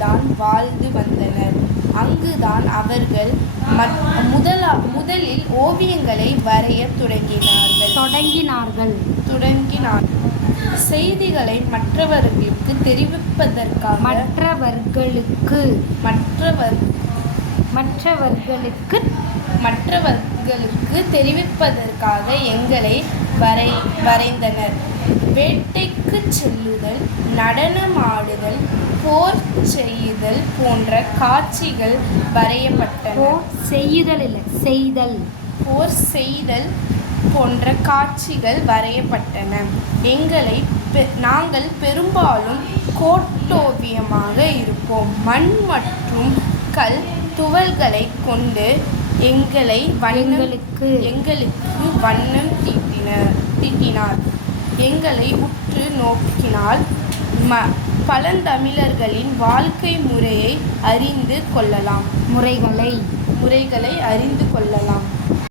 தான் வாழ்ந்து வந்தனர். அங்குதான் அவர்கள் முதலில் ஓவியங்களை வரையத் தொடங்கினார்கள். செய்திகளை மற்றவர்களுக்கு தெரிவிப்பதற்காக எங்களை வரைந்தனர். வேட்டைக்குச் செல்லுதல், நடனமாடுதல், போர் செய்தல் போன்ற காட்சிகள் வரையப்பட்டன. நாங்கள் பெரும்பாலும் கோட்டோவியமாக இருப்போம். மண் மற்றும் கல் துகள்களைக் கொண்டு எங்களுக்கு வண்ணம் தீட்டினார். எங்களை உற்று நோக்கினால் பழந்தமிழர்களின் வாழ்க்கை முறைகளை அறிந்து கொள்ளலாம்.